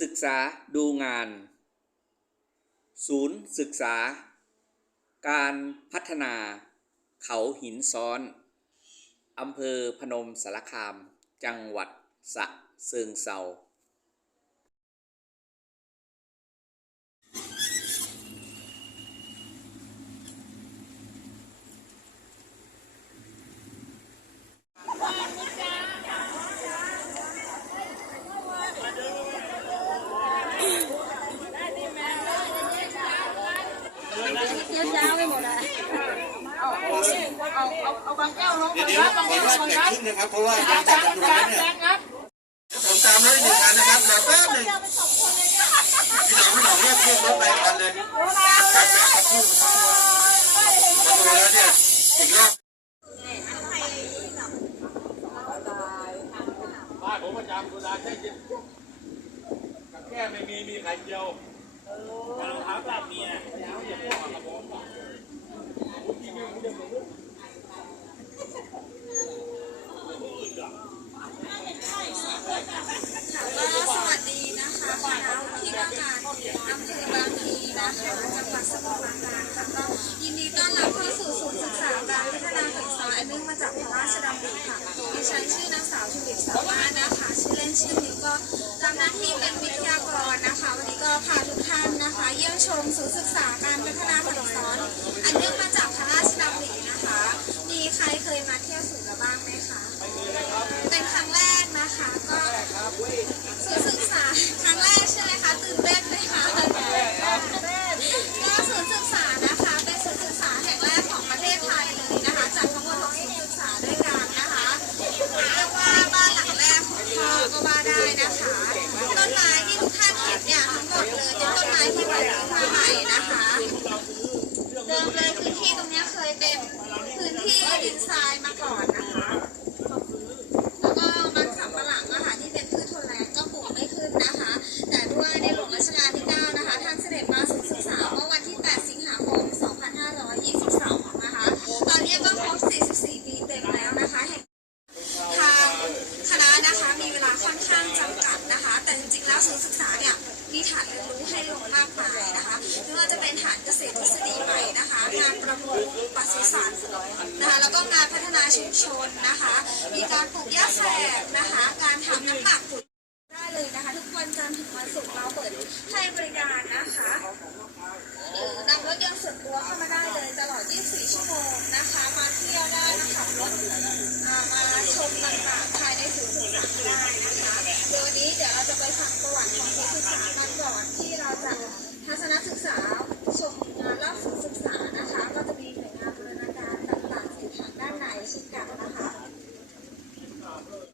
ศึกษาดูงาน ศูนย์ศึกษา การพัฒนาเขาหินซ้อน อำเภอพนมสารคาม จังหวัดสะเซิงเซา เยอะจ้าไปหมดเลยเอา เอาบางแก้วลงเดี๋ยวก่อนเดี๋ยวครับบางออนุแก้วตก่อนแบ่งครับครึ่งนะครับเพราะว่ายังจัดกันอยู่แบแล้วงเนี่ยครับผมตามแล้วหนึ่งอันนะครับรอแป๊บหนึ่งพี่หนองพี่หนองเรียกเรียกรถไปกันเลยครับครับพูดมาแล้วเนี่ยอีกรอบบ้านผมประจำสุดาใช้กินกับแก้ไม่มีมีไข่เจียว นาชุมชนนะคะ มีการปลูกหญ้าแฝกนะคะ การทำน้ำหมัก stop.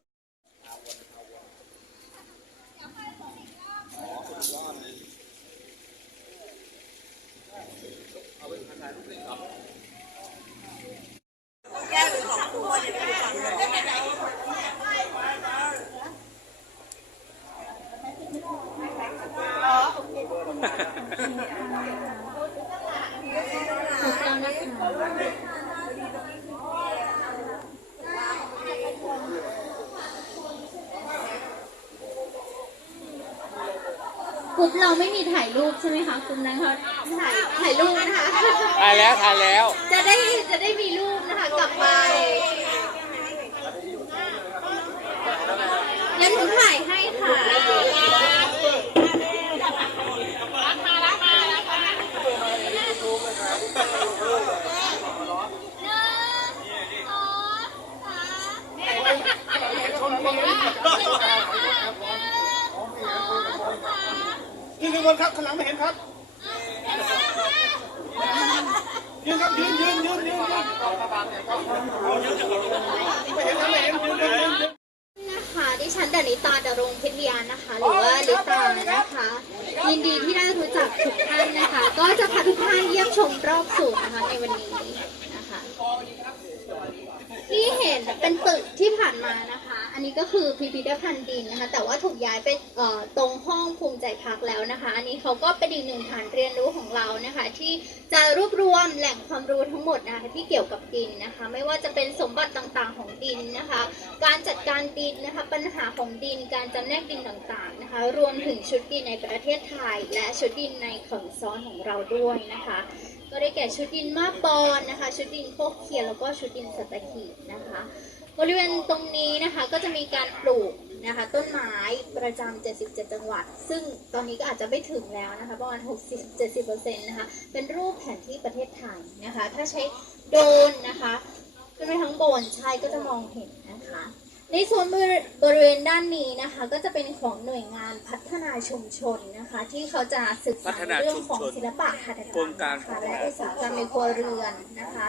กลุ่มเราไม่มีถ่ายรูปใช่ไหมคะกลุ่มนั้นเขาถ่ายถ่ายรูปนะคะ ถ่ายแล้วถ่ายแล้ว จะได้จะได้มีรูปนะคะกลับไปงั้นหนูถ่ายให้ค่ะยืนข้า งบนครับข้างหลังไม่เห็นครับยืนครับยืนยืนยืนยืนไม่เห็นครับไม่เห็นยืนยืนยืนนะคะดิฉันดานิตาดารงพิทยานะคะ หรือว่าลิตานะคะ ยินดีที่ได้รู้จักทุกท่านนะคะ ก็จะพาทุกท่านเยี่ยมชมรอบสูตรนะคะในวันนี้นะคะที่เห็นเป็นตึกที่ผ่านมานะคะ อันนี้ก็คือพิพิธภัณฑ์ดินนะคะ แต่ว่าถูกย้ายไปตรงห้องภูมิใจพักแล้วนะคะ อันนี้เขาก็เป็นอีกหนึ่งฐานเรียนรู้ของเรานะคะ ที่จะรวบรวมแหล่งความรู้ทั้งหมดนะคะที่เกี่ยวกับดินนะคะ ไม่ว่าจะเป็นสมบัติต่างๆของดินนะคะ การจัดการดินนะคะ ปัญหาของดิน การจำแนกดินต่างๆนะคะ รวมถึงชุดดินในประเทศไทย และชุดดินในของซ้อนของเราด้วยนะคะ ก็ได้แก่ชุดดินมาปอนนะคะ ชุดดินโคกเคียนแล้วก็ชุดดินสัตหีบนะคะ บริเวณตรงนี้นะคะก็จะมีการปลูกนะคะต้นไม้ประจำ 77 จังหวัด ซึ่งตอนนี้ก็อาจจะไม่ถึงแล้วนะคะประมาณ 60-70%นะคะเป็นรูปแผนที่ประเทศไทยนะคะ ถ้าใช้โดรนนะคะขึ้นไปทั้งบนใช่ก็จะมองเห็นนะคะ ในส่วนบริบริเวณด้านนี้นะคะ ก็จะเป็นของหน่วยงานพัฒนาชุมชนนะคะ ที่เขาจะศึกพัษาฒนาเรื่อชุงมของชนศิลปะหัตถกรโครรมงการนะคะและอุตสาหกรรมในครัวเรือนนะคะ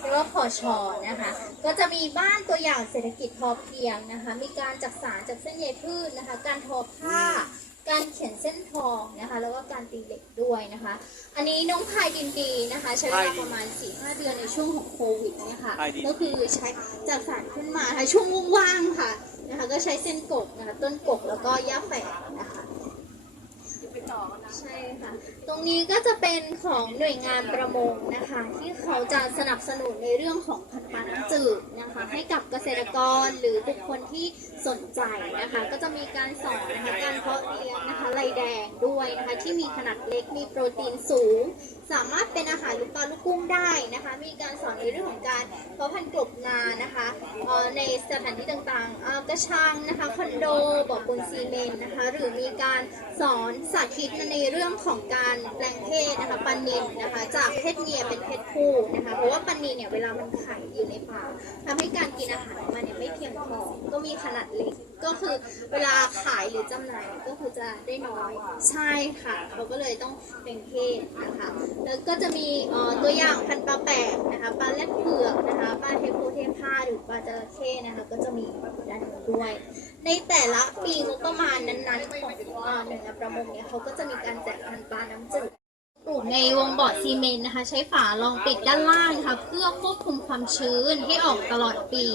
เรียกว่าพอชอนะคะ ก็จะมีบ้านตัวอย่างเศรษฐกิจพอเพียงนะคะ มีการจักสารจากเส้นใยพืชนะคะ การทอผ้า การเขียนเส้นทองนะคะ แล้วก็การตีเหล็กด้วยนะคะ อันนี้น้องพายดินดีนะคะ ใช้เวลาประมาณ4-5เดือนในช่วงของโควิดเนี่ยค่ะ พายดิน ก็คือใช้จากสารขึ้นมาค่ะช่วงว่างๆค่ะนะคะ ก็ใช้เส้นกบนะคะ ต้นกบแล้วก็หญ้าแฝกนะคะใช่ค่ะ ตรงนี้ก็จะเป็นของหน่วยงานประมงนะคะ ที่เขาจะสนับสนุนในเรื่องของพันธุ์ปลาน้ำจืดนะคะ ให้กับเกษตรกรหรือบุคคลที่สนใจนะคะ ก็จะมีการสอนนะคะการเพาะเลี้ยงนะคะลายแดงด้วยนะคะที่มีขนาดเล็กมีโปรตีนสูง สามารถเป็นอาหารลูกปลาลูกกุ้งได้นะคะ มีการสอนในเรื่องของการเพาะพันธุ์กบนานนะคะในสถานที่ต่างๆอ่อกระชังนะคะคอนโดบ่อปูนซีเมนต์นะคะ หรือมีการสอนสาธิตในในเรื่องของการแปลงเพศนะคะปลานิลนะคะจากเพศเมียเป็นเพศผู้นะคะเพราะว่าปลานิลเนี่ยเวลามันไข่อยู่ในป่าทำให้การกินอาหารของมันเนี่ยไม่เพียงพอก็มีขนาดเล็กก็คือเวลาขายหรือจำหน่ายก็คือจะได้น้อยใช่ค่ะเขาก็เลยต้องเป็นเพศนะคะแล้วก็จะมีตัวอย่างพันปลาแปกนะคะปลาแรดเผือกนะคะปลาเทโพเทพาหรือปลาจระเข้นะคะก็จะมีด้านด้วย ในแต่ละปีงบประมาณนั้นๆของหน่วยงานประมงเนี่ยเขาก็จะมีการแจกพันธุ์ปลาน้ำจืดปลูกในวงบ่อซีเมนต์นะคะ ใช้ฝารองปิดด้านล่างค่ะ เพื่อควบคุมความชื้นให้ออกตลอดปี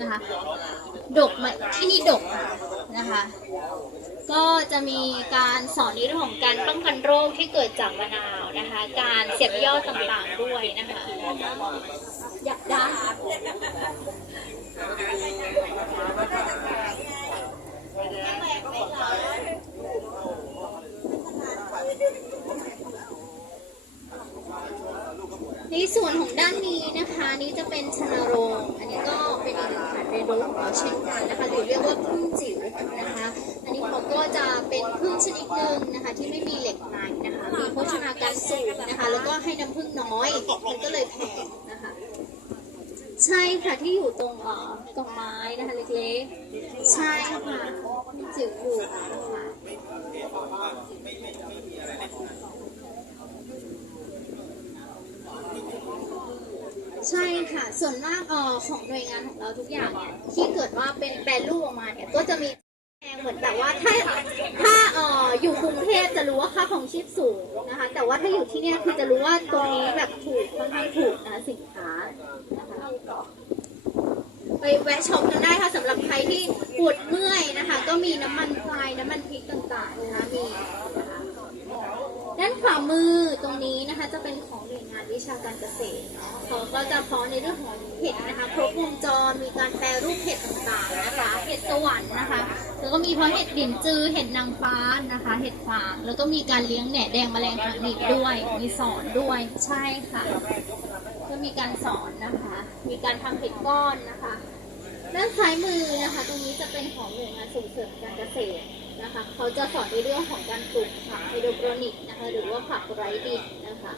นะคะ ดกมาที่นี่ดกนะคะ ก็จะมีการสอนในเรื่องของการป้องกันโรคที่เกิดจากมะนาวนะคะ การเสียบยอดต่างๆด้วยนะคะอยากได้ ในส่วนของด้านนี้นะคะ นี่จะเป็นชนโรง อันนี้ก็เป็นอีกหนึ่งฐานเรียนรู้ของเราเช่นกันนะคะหรือเรียกว่าพึ่งจิ๋วนะคะ อันนี้เขาก็จะเป็นพึ่งชนิดหนึ่งนะคะ ที่ไม่มีเหล็กในนะคะ มีโภชนาการสูงนะคะ แล้วก็ให้น้ำผึ้งน้อย มันก็เลยแพงนะคะ ใช่ค่ะที่อยู่ตรงเอ่อกองไม้นะคะเล็กๆ ใช่ค่ะมีจิ๋วอยู่ค่ะใช่ค่ะ ส่วนมากเอ่อของหน่วยงานของเราทุกอย่างเนี่ยที่เกิดว่าเป็นแปรรูปออกมาเนี่ยก็จะมีแพงเหมือนแบบว่าถ้าถ้าเอ่ออยู่กรุงเทพจะรู้ว่าค่าของชีพสูงนะคะ แต่ว่าถ้าอยู่ที่เนี่ยคือจะรู้ว่าตรงนี้แบบถูกค่อนข้างถูกนะคะสินค้า แวะช็อปกันได้ค่ะสำหรับใครที่ปวดเมื่อยนะคะ ก็มีน้ำมันพลายน้ำมันพริกต่างๆนะคะมีนะคะด้านขวามือตรงนี้นะคะ จะเป็นของหน่วยงานวิชาการเกษตรเนาะเขาก็จะเพาะในเรื่องของเห็ดนะคะครบวงจรมีการแปรรูปเห็ดต่างๆนะคะเห็ดสวรรค์นะคะแล้วก็มีเพาะเห็ดดินจือเห็ดนางฟ้านะคะ เห็ดฟางแล้วก็มีการเลี้ยงแหน่แดงแมลงหางหนีบด้วย มีสอนด้วยใช่ค่ะก็มีการสอนนะคะ มีการทำเห็ดก้อนนะคะ ด้านซ้ายมือนะคะ ตรงนี้จะเป็นของหน่วยงานส่งเสริมการเกษตรนะคะ เขาจะสอนในเรื่องของการปลูกผักไฮโดรโปรนิกนะคะ หรือว่าผักไร้ดินนะคะ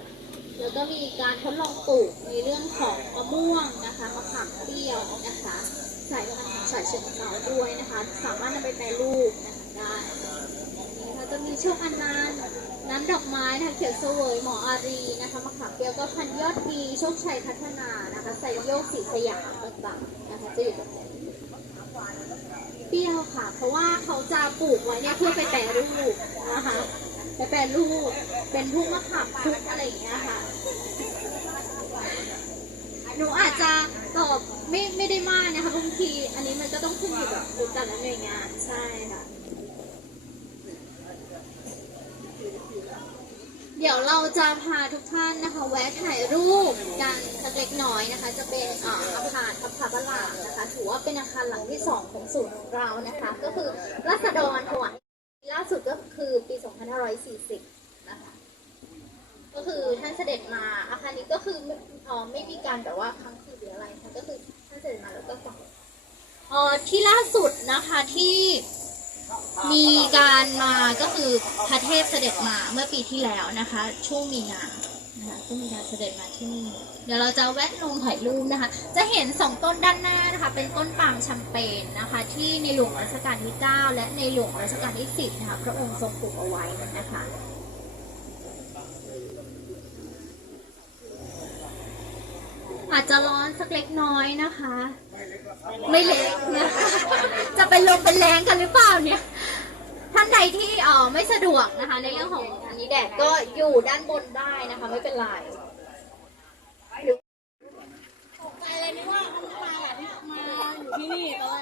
แล้วก็มีการทดลองปลูกในเรื่องของมะม่วงนะคะมะขามเปรี้ยวนะคะสายพันธุ์ของฉะเชิงเทราด้วยนะคะ สามารถนำไปแปรรูปนะคะได้นี่ค่ะจะมีโชคอนันต์ น้ำดอกไม้นะคะเขียวเสวยหมออารีนะคะมะขามเปรี้ยวก็พันยอดดีโชคชัยพัฒนานะคะใส่โยกสีสยามต่างๆนะคะจะอยู่ตรงนี้เปรี้ยวค่ะ เพราะว่าเขาจะปลูกไว้เนี่ยเพื่อไปแปรรูปนะคะไปแปรรูปเป็นพวกมะขามคุกอะไรอย่างเงี้ยค่ะหนูอาจจะตอบไม่ไม่ได้มากนะคะบางที อันนี้มันก็ต้องขึ้นอยู่กับแต่ละหน่วยงานใช่ค่ะ เดี๋ยวเราจะพาทุกท่านนะคะ แวะถ่ายรูปกันสักเล็กน้อยนะคะ จะเป็นอาอาคารพับพาบลานะคะ ถือว่าเป็นอาคารหลังที่สองของศูนย์ของเรานะคะ ก็คือรัศดรถวายล่าสุดก็คือปี 2540 นะคะ ก็คือท่านเสด็จมาอาคารนี้ก็คือออไม่มีการแบบว่าครั้งคืนหรืออะไรค่ะก็คือท่านเสด็จมาแล้วก็ส่งเอ่อที่ล่าสุดนะคะที่ มีการมาก็คือพระเทพเสด็จมาเมื่อปีที่แล้วนะคะ ช่วงมีนานะคะช่วงมีนาเสด็จมาที่นี่เดี๋ยวเราจะแวะลงถ่ายรูปนะคะ จะเห็นสองต้นด้านหน้านะคะ เป็นต้นปางแชมเปญนะคะ ที่ในหลวงรัชกาลที่ 9 และในหลวงรัชกาลที่ 10 นะคะ พระองค์ทรงปลูกเอาไว้นะคะ อาจจะร้อนสักเล็กน้อยนะคะ ไม่เล็กนะคะจะเป็นลมเป็นแรงกันหรือเปล่าเนี่ย ท่านใดที่อ๋อไม่สะดวกนะคะ ในเรื่องของอันนี้แดดก็อยู่ด้านบนได้นะคะ ไม่เป็นไรไปเลยนึกว่ามันมาแหละมาอยู่ที่นี่เลย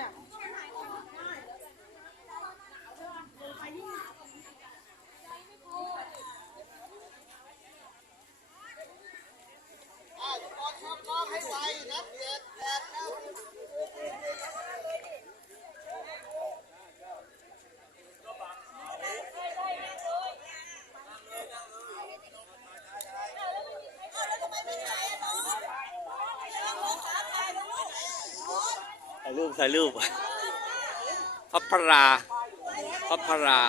ถ่ายรูปถ่ายรูปพับพราพับพรา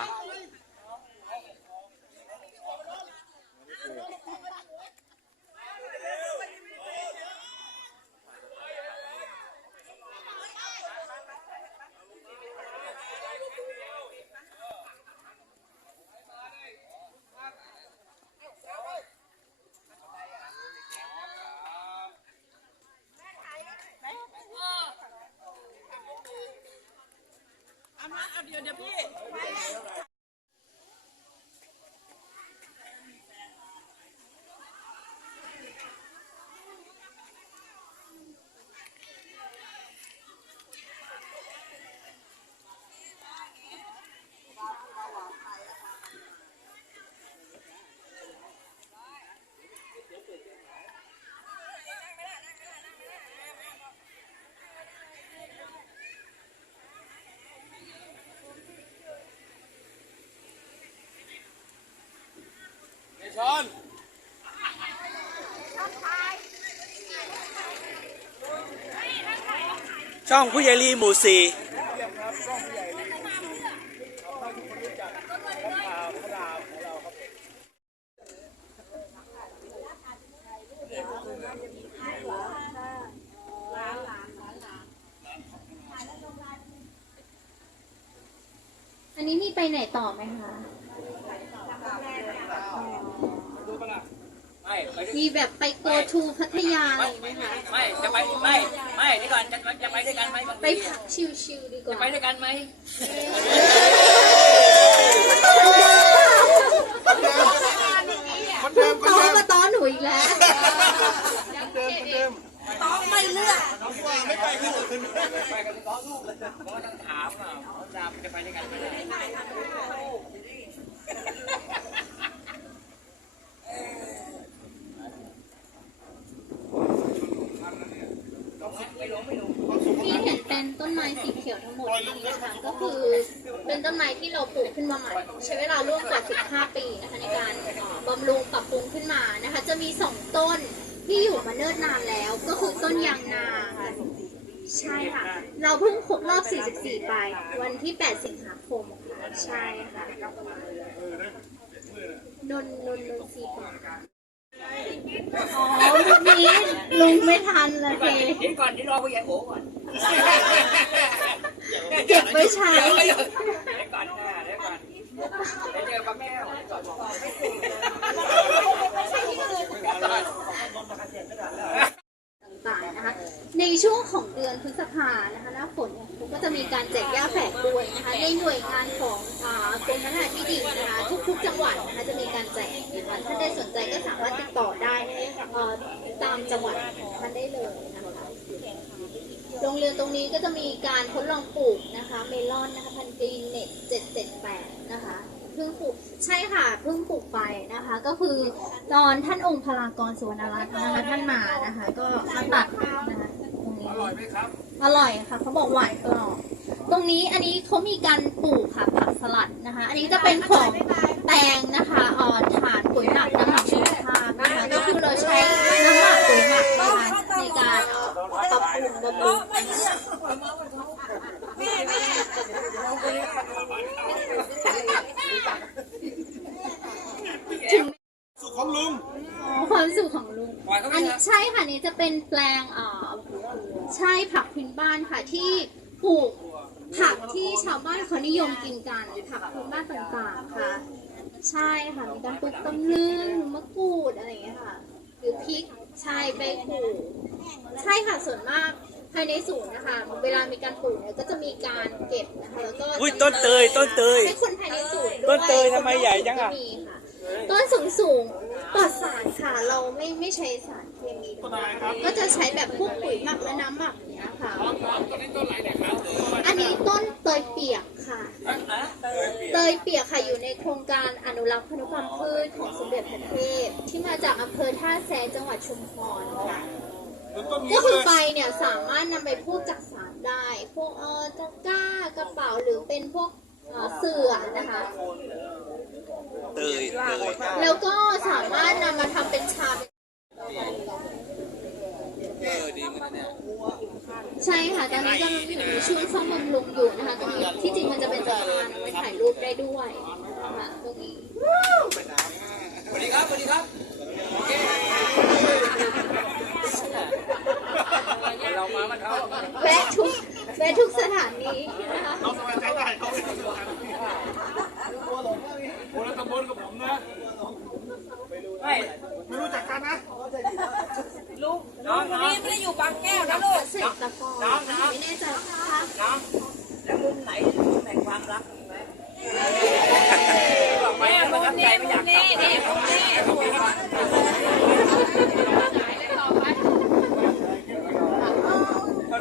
เดี๋ยวเดี๋ยวพี่ ชอนช่องผู้ใหญ่ลีหมู่สี่ อันนี้มีไปไหนต่อไหมคะ ไม่ไปด้วย มีแบบไป go to พัทยาอะไรไหมคะ ไม่จะไปไม่ไม่เดี๋ยวก่อนจะจะไปด้วยกันไหมบาง ไป ที พัก ชิลๆดีกจะว่าไปด้วยกันไหมคนเดิมคนต้อเดิมมาต้อนหนูอีกแล้วเดิมคนเดิมไม่เลือกไม่ไปกันไปกันซ้อลูกเลยผมก็ต้องถามอะเขาจะจะไปด้วยกันไหมไม่ลงไม่ลง ที่เห็นเป็นต้นไม้สีเขียวทั้งหมดนี้นะคะก็คือเป็นต้นไม้ที่เราปลูกขึ้นมาใหม่ ใช้เวลาร่วมกว่า 15 ปีนะคะในการบำรุงปรับปรุงขึ้นมานะคะ จะมี 2 ต้นที่อยู่มาเนิ่นนานแล้ว ก็คือต้นยางนาค่ะใช่ค่ะ เราเพิ่งครบรอบ 44 ไป วันที่ 8 สิงหาคมค่ะใช่ค่ะนนนนนนสีก่อน อ๋อเมื่อกี้ลุงไม่ทันเลยเดี๋ยวก่อนที่รอผู้ใหญ่โอ้ก่อนเก็บไว้ใช้ เดี๋ยวก่อนนะเดี๋ยวก่อนเดี๋ยวเจอป้าแก้วต่างๆนะคะ ใน ช่วงของเดือนพฤษภานะคะหน้าฝนเนี่ยก็จะมีการแจกหญ้าแฝกด้วยนะคะในหน่วยงานของอ่ากรมพัฒนาที่ดินนะคะทุกๆจังหวัดนะคะจะมีการแจกนะคะถ้าได้สนใจก็สามารถติดต่อได้เอ่อตามจังหวัดของท่านได้เลยนะคะโรงเรือนตรงนี้ก็จะมีการทดลองปลูกนะคะเมลอนนะคะพันธุ์กรีนเน็ต778นะคะเพิ่งปลูกใช่ค่ะเพิ่งปลูกไปนะคะ ก็คือตอนท่านองค์พลากรสุวรรณรัตน์นะคะท่านมานะคะ ก็มาตัดนะคะ อร่อยไหมครับ อร่อยค่ะเขาบอกหวานกรอบตรงนี้อันนี้เขามีการปลูกค่ะผักสลัดนะคะ อันนี้จะเป็นของแตงนะคะเอ่อฐานปุ๋ยหมักน้ำหมักชีวภาพนะคะก็คือเราใช้น้ำหมักปุ๋ยหมักนะคะในการปรับปรุงบำรุงแม่แม่ถึงสุขของลุงอ๋อความสุขของลุงอันนี้ใช่ค่ะอันนี้จะเป็นแปลงเอ่อ ใช่ผักพื้นบ้านค่ะที่ปลูกผักที่ชาวบ้านเขานิยมกินกันผักพื้นบ้านต่างๆค่ะ ใช่ค่ะมีการปลูกตำลึงมะกรูดอะไรอย่างเงี้ยค่ะ หรือพริกใช่ใบขูดใช่ค่ะส่วนมากภายในศูนย์นะคะ เวลามีการปลูกเนี่ยก็จะมีการเก็บนะคะแล้วก็อุ้ยต้นเตยต้นเตยให้คนภายในศูนย์ด้วยต้นเตยทำไมใหญ่จังอะ ก็มีค่ะ ต้นสูงสูงๆปลอดสารค่ะ เราไม่ไม่ใช้สารเคมีก็จะใช้แบบพวกปุ๋ยหมักและน้ำหมักเนี้ยค่ะอันนี้ต้นเตยเปียกค่ะ เตยเปียกค่ะอยู่ในโครงการอนุรักษ์พันธุกรรมพืชของสมเด็จพระเทพที่มาจากอำเภอท่าแซจังหวัดชุมพรค่ะก็คือใบเนี่ยสามารถนำไปพวกจักสารได้ พวกเออตะกร้ากระเป๋าหรือเป็นพวกเอ่อเสื่อนะคะ เตยเตยแล้วก็สามารถนำมาทำเป็นชาเออดีเหมือนกันเนี่ยใช่ค่ะตอนนี้กำลังอยู่ในช่วงซ่อมบำรุงอยู่นะคะตรงนี้ที่จริงมันจะเป็นสะพานเอาไว้ถ่ายรูปได้ด้วยนะคะตรงนี้สวัสดีครับสวัสดีครับเรามามันเขาแวะทุกแวะทุกสถานีนะคะ เอาสบายใจได้เขาไม่ต้องการคนละตำบลกับผมนะไม่ไม่รู้จักกันนะลูกน้องคนนี้ไม่ได้อยู่บางแก้วนะลูกเกษตรกรไม่แน่ใจนะคะน้องแล้วมุมไหนแห่งความรักมีไหมแม่มุมนี้มุมนี้นี่มุมนี้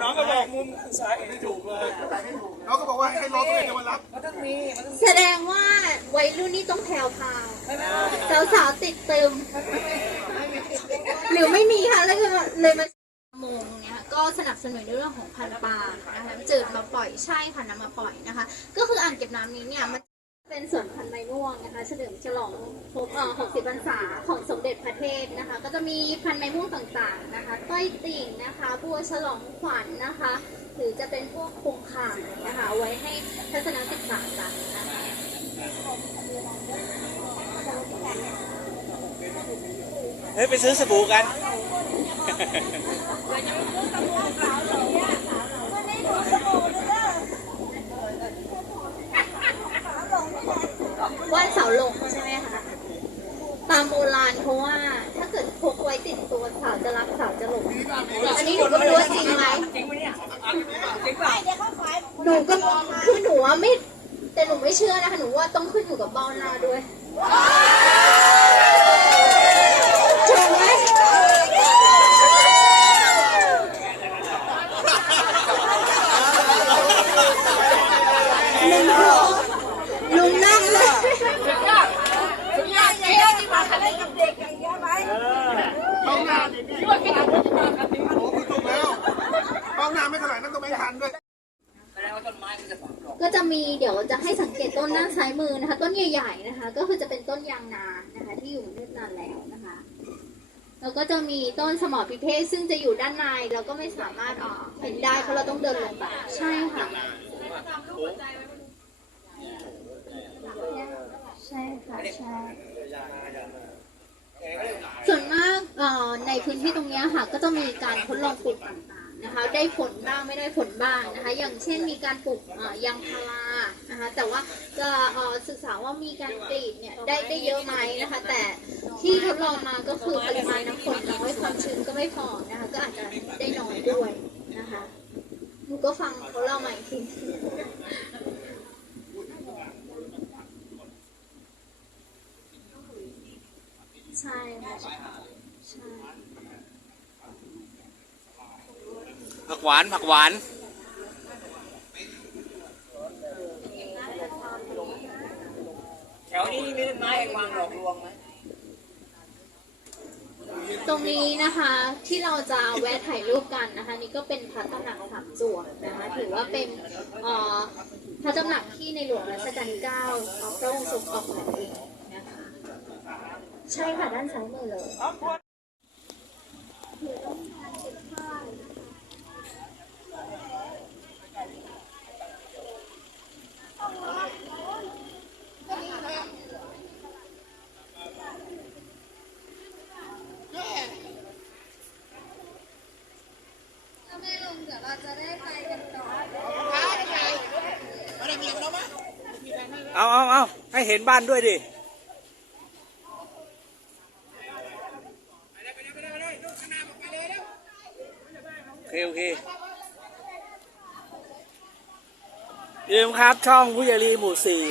น้องก็บอกมุมซ้ายไม่ถูกเลยเขาก็บอกว่าให้รอตัวเองจะมารับมันต้องมีมันต้องแสดงว่า วัยรุ่นนี่ต้องแพรวพราวสาวๆติดเติมหรือไม่มีค่ะแล้วก็เลยมาโมงเนี้ยก็สนับสนุนในเรื่องของพันธุ์ปลานะคะจืดมาปล่อยใช่ค่ะนำมาปล่อยนะคะ ก็คืออ่างเก็บน้ำนี้เนี่ยมันเป็นสวนพันธุ์ใบม่วงนะคะเฉลิมฉลองครบเอ่อ60พรรษาของสมเด็จพระเทพนะคะ ก็จะมีพันธุ์ใบม่วงต่างๆนะคะต้อยติ่งนะคะบัวฉลองขวัญนะคะ หรือจะเป็นพวกโครงข่ายนะคะเอาไว้ให้ทัศนศึกษากันนะคะ เฮ้ยไปซื้อสบู่กันว่านเสาหลงใช่ไหมคะ ตามโบราณเพราะว่า ถ้าเกิดพกไว้ติดตัวสาวจะรักสาวจะหลง อันนี้หนูก็ไม่รู้ว่าจริงไหมจริงไหมเนี่ยจริงเปล่าหนูก็คือหนูว่าไม่ แต่หนูไม่เชื่อนะคะ หนูว่าต้องขึ้นอยู่กับเบ้าหน้าด้วยถูกไหมลุงนั่งเลย สุดยอดเลยที่มาเล่นกับเด็กอย่างเงี้ยไหม ห้องน้ำคิดว่าคิดว่าผมจะมาครับโอ้คุณถูกแล้วห้ องน้ำไม่เท่าไหร่นั่นก็ไม่ทันด้วยแสดงว่าต้นไม้มันจะฝังหลงก็จะมีเดี๋ยวจะให้สังเกตต้นด้านซ้ายมือนะคะ ต้นใหญ่ ๆนะคะ ก็คือจะเป็นต้นยางนานะคะ ที่อยู่เนิ่นนานแล้วนะคะแล้วก็จะมีต้นสมอพิเภกซึ่งจะอยู่ด้านในเราก็ไม่สามารถออกเห็นได้เพราะเราต้องเดินลงไปใช่ค่ะใช่ค่ะใช่ส่วนมากเอ่อในพื้นที่ตรงเนี้ยค่ะ ก็จะมีการทดลองปลูกต่างๆ นะคะ ได้ผลบ้างไม่ได้ผลบ้างนะคะ อย่างเช่นมีการปลูกยางพารานะคะ แต่ว่าจะศึกษาว่ามีการกรีดเนี่ยได้ได้เยอะไหมนะคะ แต่ที่ทดลองมาก็คือปริมาณน้ำฝนน้อยความชื้นก็ไม่พอนะคะ ก็อาจจะได้น้อยด้วยนะคะหนูก็ฟังเขาเล่ามาอีกทีใช่ค่ะใช่ ผักหหวานผักหวานแถวนี้มีต้นไม้แห่งวางหลอกลวงไหมตรงนี้นะคะที่เราจะแวะถ่ายรูปกันนะคะ นี่ก็เป็นพระตำหนักสามจวนนะคะถือว่าเป็นเอ่อพระตำหนักที่ในหลวงรัชกาลที่เก้าเอาพระองค์ทรงออกแบบเองนะคะใช่ค่ะด้านซ้ายมือเลย ถ้าไม่ลงเดี๋ยวเราจะได้ไปกันต่อ เอาเอาเอาให้เห็นบ้านด้วยดิโอเคโอเคยืมครับช่องผู้ใหญ่ลีหมู่สี่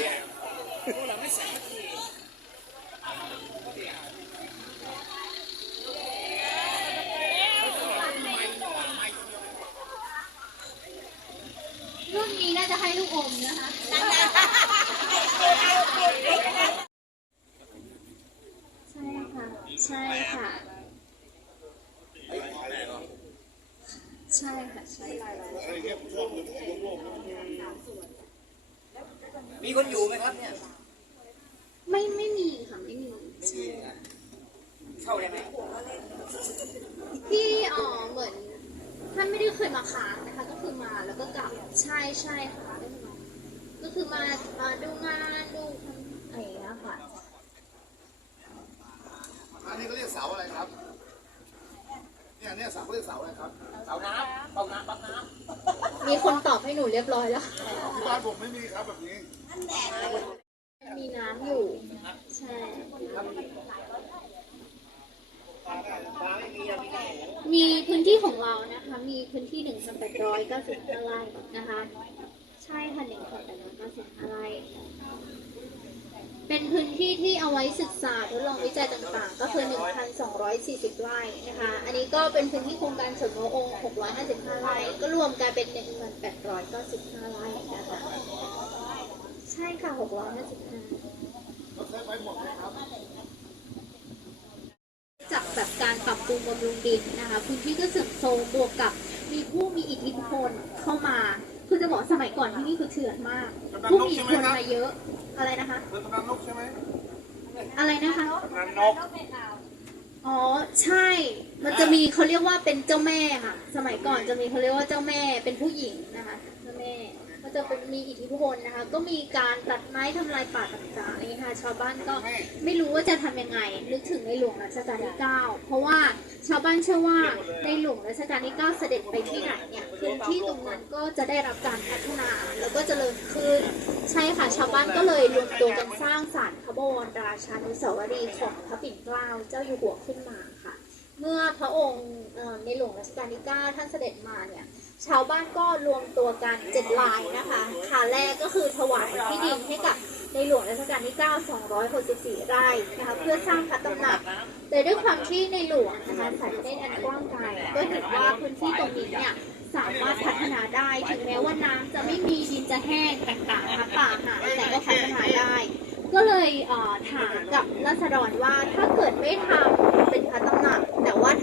รุ่นนี้น่าจะให้ลูกอมนะคะ ใช่ค่ะ ใช่ค่ะ ใช่ค่ะ ใช่มีคนอยู่ไหมครับเนี่ย ไม่ไม่มีค่ะไม่มีใช่เข้าได้ไหมที่เอ๋อเหมือนท่านไม่ได้เคยมาค้างนะคะ ก็คือมาแล้วก็กลับใช่ใช่ค่ะได้มาก็คือมามาดูงานดูอะไรอย่างเงี้ยค่ะอั นนี้เขาเรียกเสาอะไรครับ เนี่ยเนี่ยเสาเขาเรียกเสาอะไรครับ เสาน้ำเสาน้ำปั๊บน้มีคนตอบให้หนูเรียบร้อยแล้วที่บ้านผมไม่มีครับแบบนี้มีน้ำอยู่ ใช่ มีพื้นที่ของเรานะคะ มีพื้นที่หนึ่งพันแปดร้อยเก้าสิบห้าไร่นะคะ ใช่ค่ะหนึ่งพันแปดร้อยเก้าสิบห้าไร่ เป็นพื้นที่ที่เอาไว้ศึกษาทดลองวิจัยต่างๆ ก็คือ 1,240 ไร่นะคะ อันนี้ก็เป็นพื้นที่โครงการสวนโมองค์ 655 ไร่ ก็รวมกันเป็น 1,895 ไร่นะคะ ใช่ค่ะ 655จากแบบการปรับปรุงบำรุงดินนะคะพื้นที่ก็เสื่อมโทรมบวกกับมีผู้มีอิทธิพลเข้ามา คือจะบอกสมัยก่อนที่นี่คือเถื่อนมาก ผู้มีอิทธิพลมาเยอะ อะไรนะคะ เรือกำนันนกใช่ไหมอะไรนะคะนันนกอ๋อใช่ มันจะมีเขาเรียกว่าเป็นเจ้าแม่ค่ะ สมัยก่อนจะมีเขาเรียกว่าเจ้าแม่เป็นผู้หญิงนะคะ เจ้าแม่ ก็ จะเป็นมีอิทธิพลนะคะ ก็มีการตัดไม้ทำลายป่าต่างๆนี้ค่ะ ชาวบ้านก็ไม่รู้ว่าจะทำยังไง นึกถึงในหลวงรัชกาลที่ 9 เพราะว่าชาวบ้านเชื่อว่าในหลวงรัชกาลที่ 9 เสด็จไปที่ไหนเนี่ยพื้นที่ตรงนั้นก็จะได้รับการพัฒนาแล้วก็เจริญขึ้นใช่ค่ะ ชาวบ้านก็เลยรวมตัวกันสร้างศาลพระบรมราชานุสาวรีย์ของพระปิ่นเกล้าเจ้าอยู่หัวขึ้นมาค่ะ เมื่อพระองค์ ในหลวงรัชกาลที่ 9 ท่านเสด็จมาเนี่ยชาวบ้านก็รวมตัวกันเจ็ดลายนะคะขาแรกก็คือถวายที่ดินให้กับในหลวงรัชกาลที่ 9 264 ไร่นะคะเพื่อสร้างพระตำหนัก แต่ด้วยความที่ในหลวงนะคะสายพระเนรอันกว้างไกลก็เห็นว่าพื้นที่ตรงนี้เนี่ยสามารถพัฒนาได้ถึงแม้ว่าน้ำจะไม่มีดินจะแห้งต่างๆนะคะป่าหายแต่ก็พัฒนาได้ ก็เลยถามกับรัษฎรว่าถ้าเกิดไม่ทำเป็นพระตำหนัก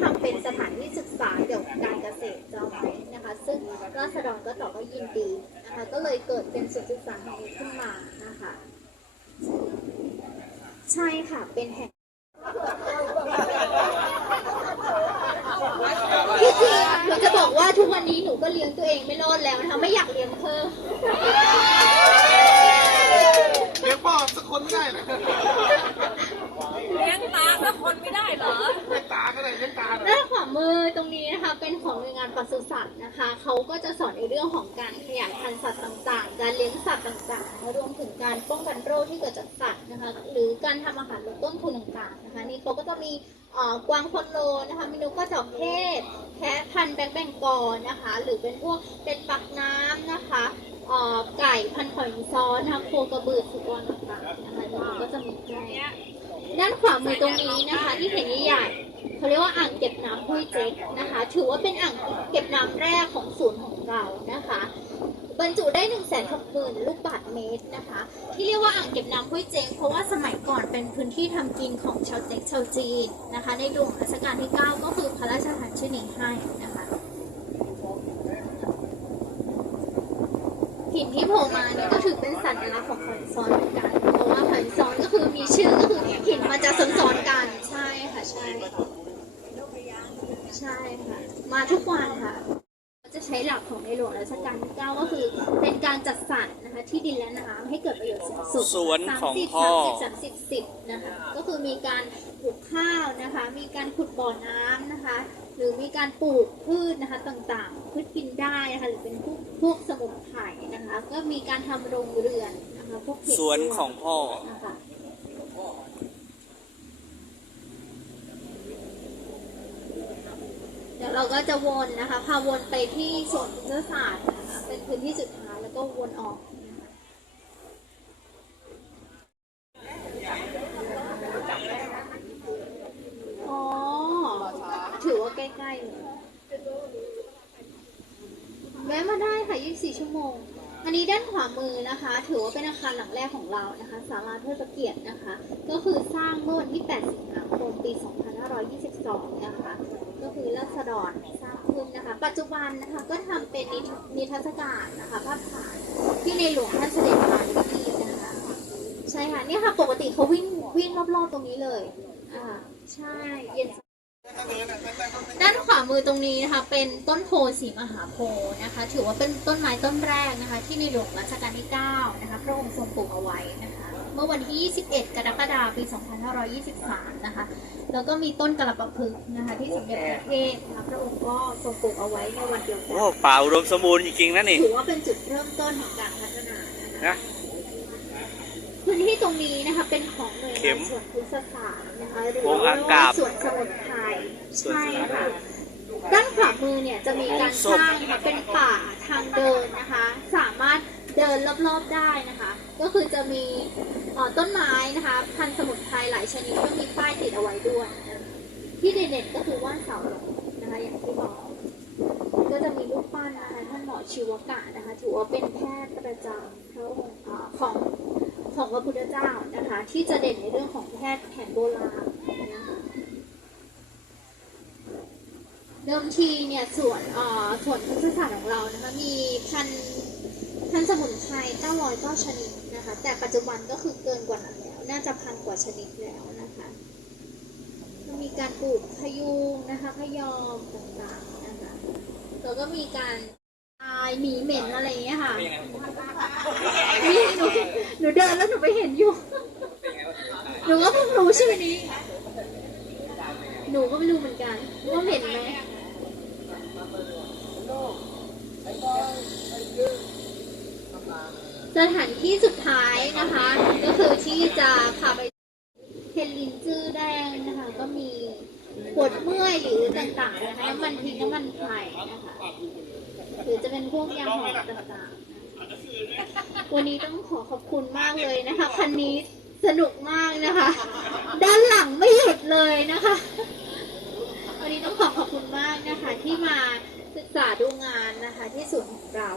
ทำเป็นสถานที่ศึกษาเกี่ยวกับการเกษตรจะเอาไหมนะคะ ซึ่งรัษฎรก็ตอบว่ายินดีนะคะ ก็เลยเกิดเป็นศูนย์ศึกษาแห่งนี้ขึ้นมานะคะ ใช่ค่ะ เป็นแห่งที่จริงหนูจะบอกว่าทุกวันนี้หนูก็เลี้ยงตัวเองไม่รอดแล้วนะคะ ไม่อยากเลี้ยงเพิ่มเลี้ยงพ่อสักคนไม่ได้เห เป็นของหน่วยงานปศุสัตว์นะคะเขาก็จะสอนในเรื่องของการขยายพันธุ์สัตว์ต่างๆ การเลี้ยงสัตว์ต่างๆรวมถึงการป้องกันโรคที่เกิดจากสัตว์นะคะ หรือการทำอาหารลดต้นทุนต่างๆนะคะ นี่เขาก็จะมีกวางพลโลนะคะมีนกกระจอกเทศแพะพันธุ์แบงแบงกอนะคะ หรือเป็นพวกเป็ดปักน้ำนะคะไก่พันธุ์หอยซ้อนนะคะโคกระบือสุกรต่างๆนะคะนี่ก็จะมีให้ ด้านขวามือตรงนี้นะคะ ที่เห็นใหญ่ๆเขาเรียกว่าอ่างเก็บน้ำห้วยเจ๊กนะคะ ถือว่าเป็นอ่างเก็บน้ำแรกของศูนย์ของเรานะคะ บรรจุได้1นึ่งแสนหกหมื่นลูกบาศก์เมตรนะคะ ที่เรียกว่าอ่างเก็บน้ำห้วยเจ๊กเพราะว่าสมัยก่อนเป็นพื้นที่ทำกินของชาวเจ๊กชาวจีนนะคะ ในหลวงรัชกาลที่ 9 ก็คือพระราชทานชื่อนี้ให้นะคะหินที่โผล่มาเนี่ยก็ถือเป็นสัญลักษณ์ของหอยซ้อนเหมือนกัน เพราะว่าหอยซ้อนก็คือมีชื่อก็คือ มันจะซ้อนๆกัน ใช่ค่ะใช่ใช่ค่ะ มาทุกวันค่ะ จะใช้หลักของในหลวงรัชกาลที่ 9 ก็คือ เป็นการจัดสรรนะคะที่ดินและน้ำให้เกิดประโยชน์สูงสุดสวนของ30พ่อ30 30 10นะคะ ก็คือมีการปลูกข้าวนะคะ มีการขุดบ่อน้ำนะคะ หรือมีการปลูกพืชนะคะต่างๆ พืชกินได้นะคะหรือเป็นพวกพวกสมุนไพรนะคะ ก็มีการทำโรงเรือนนะคะพวกเห็ดสวนของพ่อ นะคะ ดี๋ยวเราก็จะวนนะคะ พาวนไปที่สวนพฤกษศาสตร์นะคะเป็นพื้นที่สุดท้ายแล้วก็วนออกอ๋อถือว่าใกล้ๆแวะมาได้ค่ะ 24 ชั่วโมง อันนี้ด้านขวามือนะคะ ถือว่าเป็นอาคารหลังแรกของเรานะคะศาลาเทิดพระเกียรตินะคะ ก็คือสร้างเมื่อวันที่ 8 สิงหาคม ปี 2522 นะคะ ก็คือรัษฎรสร้างขึ้นนะคะ ปัจจุบันนะคะก็ทำเป็นนิทรรศการนะคะภาพถ่ายที่ในหลวงท่านเสด็จมาในที่นะคะ ใช่ค่ะ เนี่ยค่ะปกติเขาวิ่งวิ่งรอบๆตรงนี้เลย อ่า ใช่ เย็น ด้านขวามือตรงนี้นะคะ เป็นต้นโพสีมหาโพธิ์นะคะ ถือว่าเป็นต้นไม้ต้นแรกนะคะ ที่ในหลวงรัชกาลที่ 9 นะคะพระองค์ทรงปลูกเอาไว้นะคะ เมื่อวันที่ 21 กรกฎาคม ปี 2523 นะคะ แล้วก็มีต้นกระปะพึกษ์นะคะ ที่สมเด็จพระเทพนะคะพระองค์ก็ทรงปลูกเอาไว้ในวันเดียวกัโอ้ป่าอุดมสมบูรณ์จริงๆนะนี่ถือว่าเป็นจุดเริ่มต้นของการพัฒนานะคะนะ พื้นที่ตรงนี้นะคะเป็นของหน่วยเข็งานมสวนพฤกษศาสตร์นะคะหรือวงอากาศสวนสมุนไพรสวนใช่สมุนไพรค่ะด้านขวามือเนี่ยจะมีการวงสส้มร้างนะคะเป็นป่าทางเดินนะคะ สามารถเดินรอบๆได้นะคะ ก็คือจะมีเอ่อต้นไม้นะคะพันธุ์สมุนไพรหลายชนิดก็มีป้ายติดเอาไว้ด้วยนะคะที่เด่นๆก็คือว่านเสาหลงนะคะอย่างที่บอก ก็จะมีรูปปั้นนะคะท่านหมอชีวกะนะคะ ถือว่าเป็นแพทย์ประจำพระองค์เอ่อของ ของพระพุทธเจ้านะคะ ที่จะเด่นในเรื่องของแพทย์แผนโบราณนะคะเดิมทีเนี่ยส่วนเอ่อส่วนพุทธศาสตร์ของเรานะคะ มีพันพันสมุนไพร909ชนิดนะคะ แต่ปัจจุบันก็คือเกินกว่านั้นแล้ว น่าจะพันกว่าชนิดแล้วนะคะก็มีการปลูกพยุงนะคะพยอมต่างๆนะคะแล้วก็มีการายหมีเหม็นอะไรอย่างเงี้ยค่ะนี่หนูหนูเดินแล้วหนูไปเห็นอยู่หนูก็เพิ่งรู้ชื่อนี้ หนูก็ไม่รู้เหมือนกันว่าเหม็นไหมสถานที่สุดท้ายนะคะ ก็คือที่จะพาไปเทนลินจื้อแดงนะคะ ก็มีปวดเมื่อยหรือต่างๆนะคะน้ำมันพริกน้ำมันไข่นะคะ หรือจะเป็นพวกยาหอมต่างๆ วันนี้ต้องขอขอบคุณมากเลยนะคะคันนี้สนุกมากนะคะ ด้านหลังไม่หยุดเลยนะคะ วันนี้ต้องขอขอบคุณมากนะคะที่มาศึกษาดูงานนะคะที่ศูนย์ของเรา